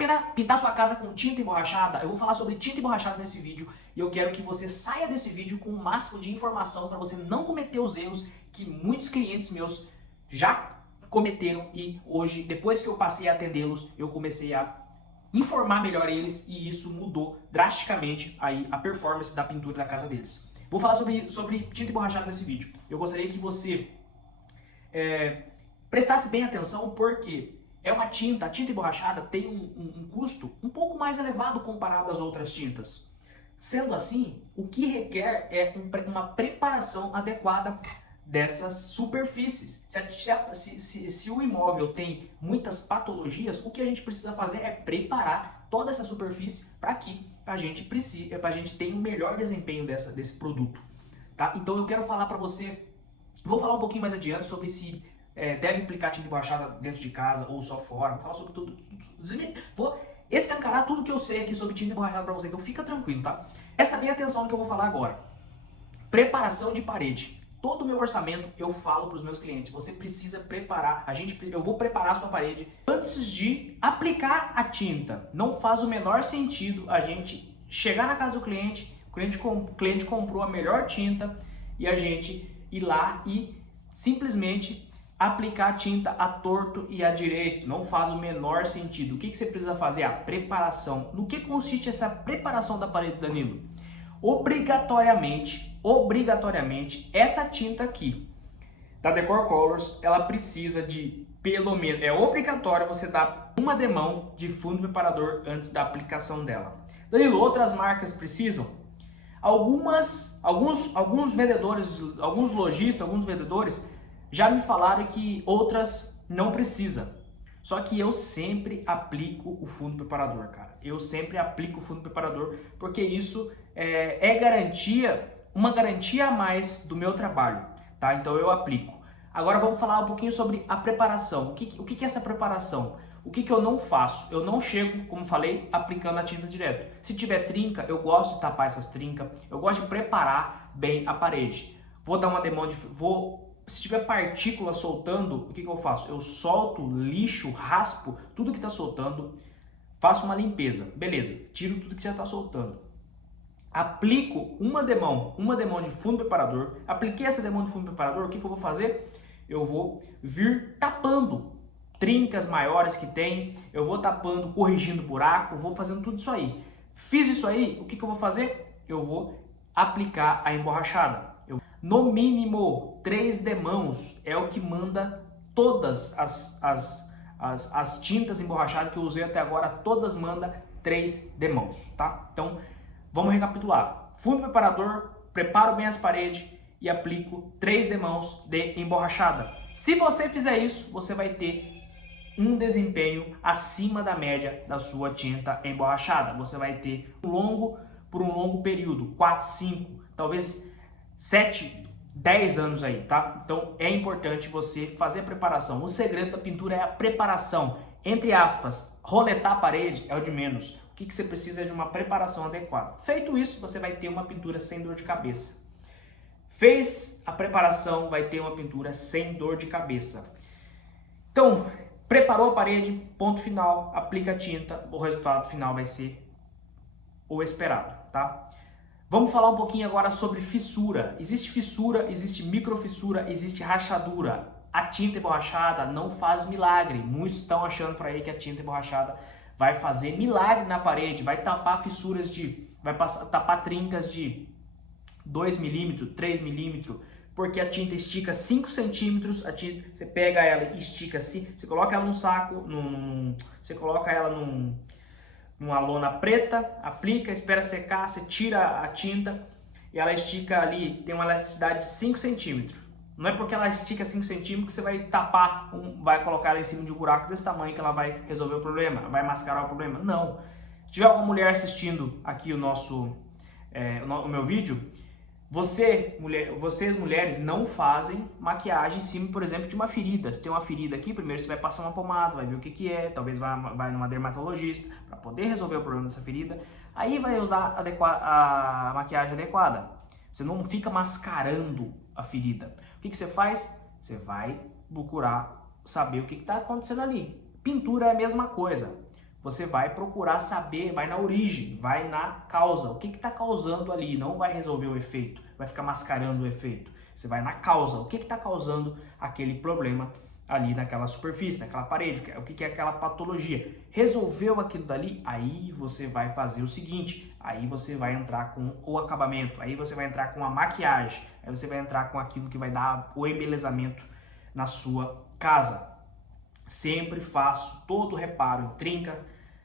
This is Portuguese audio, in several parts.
pena pintar sua casa com tinta emborrachada? Eu vou falar sobre tinta emborrachada nesse vídeo e eu quero que você saia desse vídeo com o máximo de informação para você não cometer os erros que muitos clientes meus já cometeram e hoje, depois que eu passei a atendê-los, eu comecei a informar melhor eles e isso mudou drasticamente aí a performance da pintura da casa deles. Vou falar sobre tinta emborrachada nesse vídeo. Eu gostaria que você prestasse bem atenção porque é uma tinta, a tinta emborrachada tem um custo um pouco mais elevado comparado às outras tintas. Sendo assim, o que requer é uma preparação adequada dessas superfícies. Se o imóvel tem muitas patologias, o que a gente precisa fazer é preparar toda essa superfície para que a gente tenha um melhor desempenho desse produto. Tá? Então eu quero falar para você, vou falar um pouquinho mais adiante sobre se deve aplicar tinta emborrachada dentro de casa ou só fora, vou falar sobre tudo. Vou escancarar tudo que eu sei aqui sobre tinta emborrachada para você, então fica tranquilo, tá? Presta bem atenção no que eu vou falar agora. Preparação de parede. Todo o meu orçamento eu falo para os meus clientes, você precisa preparar, eu vou preparar a sua parede antes de aplicar a tinta. Não faz o menor sentido a gente chegar na casa do cliente, o cliente comprou a melhor tinta e a gente ir lá e simplesmente aplicar a tinta a torto e a direito. Não faz o menor sentido. O que você precisa fazer? A preparação. No que consiste essa preparação da parede, Danilo? Obrigatoriamente, essa tinta aqui, da Decor Colors, ela precisa de, pelo menos, é obrigatório você dar uma demão de fundo preparador antes da aplicação dela. Danilo, outras marcas precisam? Alguns vendedores, alguns lojistas, alguns vendedores já me falaram que outras não precisa. Só que eu sempre aplico o fundo preparador, cara. Eu sempre aplico o fundo preparador porque isso é uma garantia a mais do meu trabalho, tá? Então eu aplico. Agora vamos falar um pouquinho sobre a preparação. O que é essa preparação? O que eu não faço? Eu não chego, como falei, aplicando a tinta direto. Se tiver trinca, eu gosto de tapar essas trincas. Eu gosto de preparar bem a parede. Vou dar uma demão se tiver partícula soltando, o que eu faço? Eu solto, lixo, raspo, tudo que está soltando, faço uma limpeza. Beleza, tiro tudo que já está soltando. Aplico uma demão de fundo preparador. Apliquei essa demão de fundo preparador, o que eu vou fazer? Eu vou vir tapando trincas maiores que tem, eu vou tapando, corrigindo buraco, vou fazendo tudo isso aí. Fiz isso aí, o que eu vou fazer? Eu vou aplicar a emborrachada. No mínimo 3 demãos é o que manda todas as tintas emborrachadas que eu usei até agora, todas mandam 3 demãos, tá? Então, vamos recapitular. Fundo preparador, preparo bem as paredes e aplico 3 demãos de emborrachada. Se você fizer isso, você vai ter um desempenho acima da média da sua tinta emborrachada. Você vai ter por um longo período, 4, 5, talvez 7, 10 anos aí, tá? Então é importante você fazer a preparação. O segredo da pintura é a preparação. Entre aspas, roletar a parede é o de menos. O que você precisa é de uma preparação adequada. Feito isso, você vai ter uma pintura sem dor de cabeça. Fez a preparação, vai ter uma pintura sem dor de cabeça. Então, preparou a parede, ponto final, aplica a tinta, o resultado final vai ser o esperado, tá? Vamos falar um pouquinho agora sobre fissura. Existe fissura, existe microfissura, existe rachadura. A tinta emborrachada não faz milagre. Muitos estão achando por aí que a tinta emborrachada vai fazer milagre na parede, vai tapar tapar trincas de 2 milímetros, 3 milímetros, porque a tinta estica 5 centímetros, você pega ela e estica assim, você coloca ela num saco, você coloca ela numa lona preta, aplica, espera secar, você tira a tinta e ela estica ali, tem uma elasticidade de 5 centímetros. Não é porque ela estica 5 centímetros que você vai tapar, vai colocar ela em cima de um buraco desse tamanho que ela vai resolver o problema, vai mascarar o problema. Não. Se tiver alguma mulher assistindo aqui o meu vídeo, vocês mulheres não fazem maquiagem em cima, por exemplo, de uma ferida. Se tem uma ferida aqui, primeiro você vai passar uma pomada, vai ver o que é, talvez vai numa dermatologista para poder resolver o problema dessa ferida. Aí vai usar a maquiagem adequada. Você não fica mascarando a ferida. O que você faz? Você vai procurar saber o que está acontecendo ali. Pintura é a mesma coisa. você vai procurar saber, vai na origem, vai na causa. O que está causando ali? Não vai resolver o efeito, vai ficar mascarando o efeito. Você vai na causa. O que está causando aquele problema ali naquela superfície, naquela parede? O que é aquela patologia? Resolveu aquilo dali? Aí você vai fazer o seguinte, aí você vai entrar com o acabamento, aí você vai entrar com a maquiagem, aí você vai entrar com aquilo que vai dar o embelezamento na sua casa. Sempre faço todo reparo em trinca,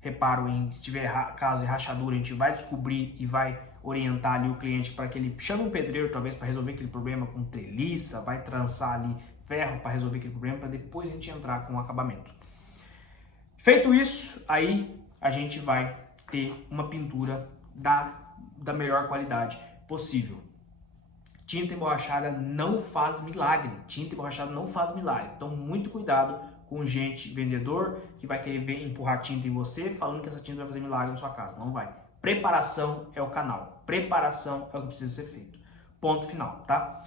reparo em, se tiver caso de rachadura, a gente vai descobrir e vai orientar ali o cliente para que ele chame um pedreiro talvez para resolver aquele problema com treliça, vai trançar ali ferro para resolver aquele problema, para depois a gente entrar com o acabamento. Feito isso, aí a gente vai ter uma pintura da melhor qualidade possível. Tinta emborrachada não faz milagre, tinta emborrachada não faz milagre, então muito cuidado com gente, vendedor, que vai querer empurrar tinta em você, falando que essa tinta vai fazer milagre na sua casa. Não vai. Preparação é o canal. Preparação é o que precisa ser feito. Ponto final, tá?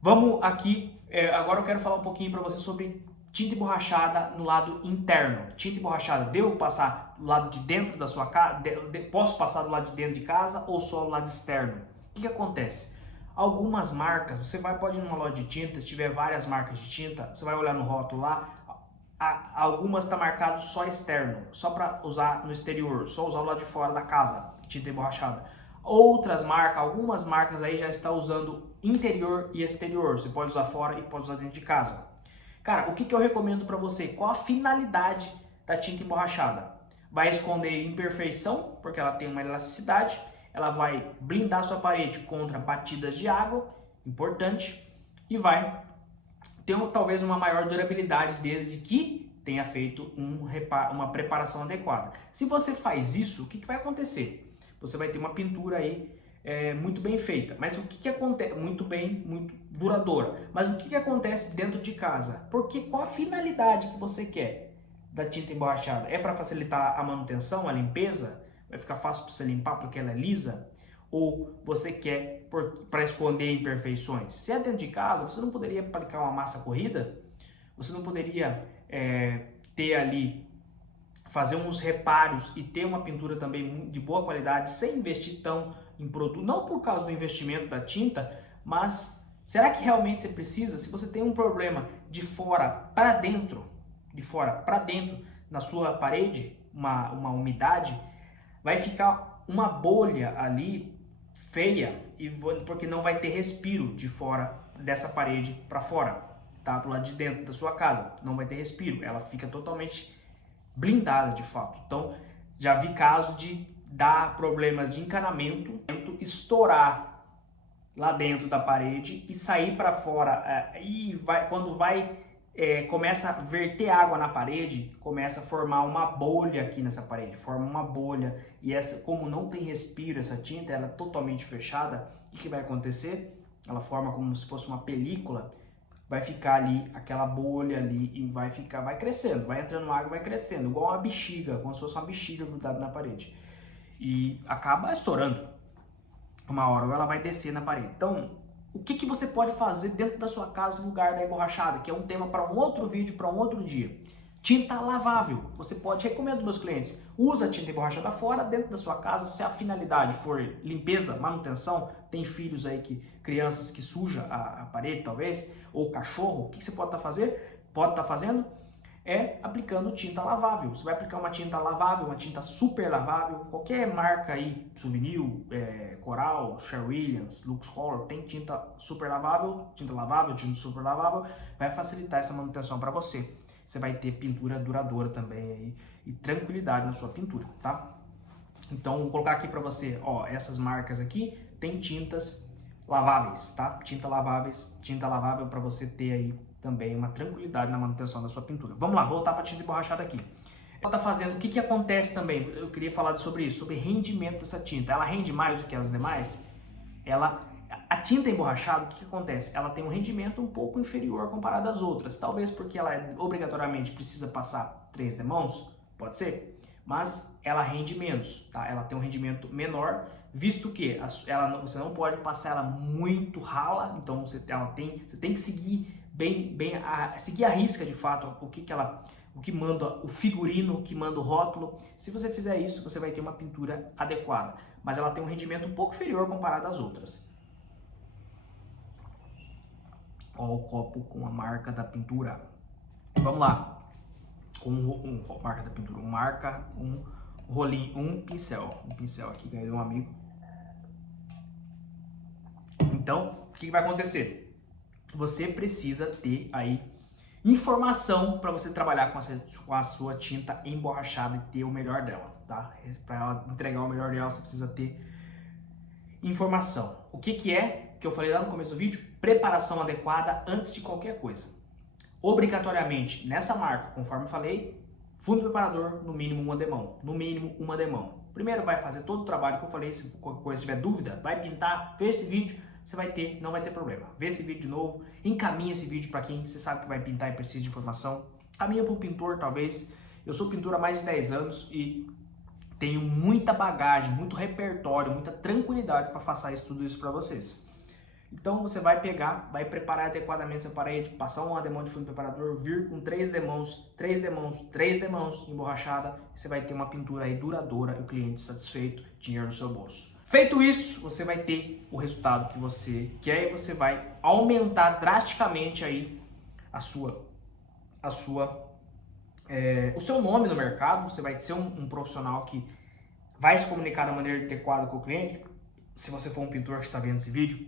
Vamos aqui, agora eu quero falar um pouquinho para você sobre tinta emborrachada no lado interno. Tinta emborrachada, devo passar do lado de dentro da sua casa? Posso passar do lado de dentro de casa ou só do lado externo? O que acontece? Algumas marcas, você pode ir numa loja de tinta, se tiver várias marcas de tinta, você vai olhar no rótulo lá, algumas está marcado só externo, só para usar no exterior, só usar lá de fora da casa, tinta emborrachada. Outras marcas, algumas marcas aí já estão usando interior e exterior, você pode usar fora e pode usar dentro de casa. Cara, o que eu recomendo para você? Qual a finalidade da tinta emborrachada? Vai esconder imperfeição, porque ela tem uma elasticidade, ela vai blindar sua parede contra batidas de água, importante, e vai ter talvez uma maior durabilidade desde que tenha feito uma preparação adequada. Se você faz isso, o que vai acontecer? Você vai ter uma pintura aí muito bem feita, mas o que acontece? Muito duradoura. Mas o que acontece dentro de casa? Porque qual a finalidade que você quer da tinta emborrachada? É para facilitar a manutenção, a limpeza? Vai ficar fácil para você limpar porque ela é lisa? Ou você quer para esconder imperfeições? Se é dentro de casa, você não poderia aplicar uma massa corrida? Você não poderia ter ali, fazer uns reparos e ter uma pintura também de boa qualidade sem investir tão em produto? Não por causa do investimento da tinta, mas será que realmente você precisa? Se você tem um problema de fora para dentro, na sua parede, uma umidade, vai ficar uma bolha ali feia, porque não vai ter respiro de fora dessa parede para fora, tá? Do lado de dentro da sua casa, não vai ter respiro, ela fica totalmente blindada de fato. Então, já vi casos de dar problemas de encanamento, estourar lá dentro da parede e sair para fora, começa a verter água na parede, começa a formar uma bolha aqui nessa parede, forma uma bolha, e essa, como não tem respiro essa tinta, ela é totalmente fechada, o que vai acontecer? Ela forma como se fosse uma película, vai ficar ali, aquela bolha ali, e vai crescendo, vai entrando água e vai crescendo, igual uma bexiga, como se fosse uma bexiga grudada na parede, e acaba estourando, uma hora ela vai descer na parede. Então, o que você pode fazer dentro da sua casa no lugar da emborrachada, que é um tema para um outro vídeo, para um outro dia. Tinta lavável. Você pode, recomendo meus clientes, usa tinta emborrachada fora, dentro da sua casa, se a finalidade for limpeza, manutenção, tem filhos aí, crianças que suja a parede talvez, ou cachorro, o que você pode estar fazendo? É aplicando tinta lavável. Você vai aplicar uma tinta lavável, uma tinta super lavável, qualquer marca aí, Souvenir, Coral, Sherwin-Williams, Lux Color, tem tinta super lavável, tinta super lavável, vai facilitar essa manutenção para você. Você vai ter pintura duradoura também aí, e tranquilidade na sua pintura, tá? Então, vou colocar aqui para você, ó, essas marcas aqui tem tintas laváveis, tá? Tinta lavável para você ter aí também uma tranquilidade na manutenção da sua pintura. Vamos lá, voltar para a tinta emborrachada aqui. Ela tá fazendo, o que acontece também? Eu queria falar sobre isso, sobre rendimento dessa tinta. Ela rende mais do que as demais? A tinta emborrachada, o que acontece? Ela tem um rendimento um pouco inferior comparado às outras. Talvez porque ela obrigatoriamente precisa passar 3 demãos, pode ser, mas ela rende menos, tá? Ela tem um rendimento menor, visto que você não pode passar ela muito rala, então você tem que seguir seguir a risca de fato o que manda o figurino, o que manda o rótulo. Se você fizer isso, você vai ter uma pintura adequada, mas ela tem um rendimento um pouco inferior comparado às outras. Ó, o copo com a marca da pintura. Vamos lá. Com marca da pintura, um rolinho, um pincel aqui, ganhei de um amigo. Então, o que vai acontecer? Você precisa ter aí informação para você trabalhar com a sua tinta emborrachada e ter o melhor dela, tá? Para ela entregar o melhor dela, você precisa ter informação. O que é, que eu falei lá no começo do vídeo? Preparação adequada antes de qualquer coisa. Obrigatoriamente, nessa marca, conforme eu falei, fundo preparador, no mínimo uma demão. No mínimo uma demão. Primeiro vai fazer todo o trabalho que eu falei, se qualquer coisa tiver dúvida, vai pintar, vê esse vídeo, você vai ter, não vai ter problema. Vê esse vídeo de novo, encaminha esse vídeo para quem você sabe que vai pintar e precisa de informação. Caminha para o pintor, talvez. Eu sou pintor há mais de 10 anos e tenho muita bagagem, muito repertório, muita tranquilidade para passar tudo isso para vocês. Então você vai pegar, vai preparar adequadamente essa parede, passar uma demão de fundo preparador, vir com 3 demãos emborrachada, você vai ter uma pintura aí duradoura e o cliente satisfeito, dinheiro no seu bolso. Feito isso, você vai ter o resultado que você quer e você vai aumentar drasticamente aí o seu nome no mercado. Você vai ser um profissional que vai se comunicar da maneira adequada com o cliente. Se você for um pintor que está vendo esse vídeo,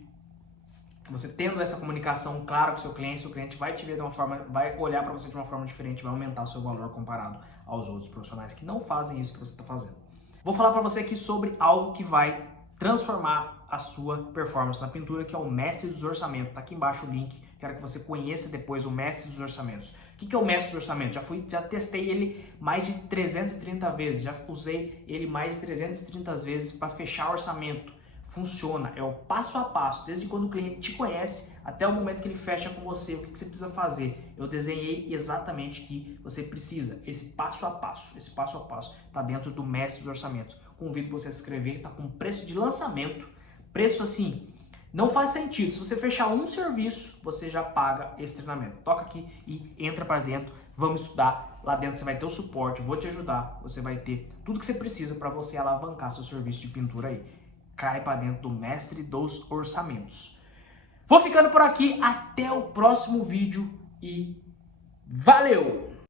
você tendo essa comunicação clara com o seu cliente vai te ver de uma forma, vai olhar para você de uma forma diferente, vai aumentar o seu valor comparado aos outros profissionais que não fazem isso que você está fazendo. Vou falar para você aqui sobre algo que vai transformar a sua performance na pintura, que é o Mestre dos Orçamentos. Tá aqui embaixo o link, quero que você conheça depois o Mestre dos Orçamentos. O que é o Mestre dos Orçamentos? Já testei ele mais de 330 vezes, já usei ele mais de 330 vezes para fechar orçamento. Funciona, é o passo a passo, desde quando o cliente te conhece até o momento que ele fecha com você, o que você precisa fazer. Eu desenhei exatamente o que você precisa, esse passo a passo está dentro do Mestre dos Orçamentos. Convido você a se inscrever, está com preço de lançamento, preço assim, não faz sentido. Se você fechar um serviço, você já paga esse treinamento. Toca aqui e entra para dentro, vamos estudar. Lá dentro você vai ter o suporte, vou te ajudar, você vai ter tudo que você precisa para você alavancar seu serviço de pintura aí. Cai para dentro do Mestre dos Orçamentos. Vou ficando por aqui, até o próximo vídeo e valeu!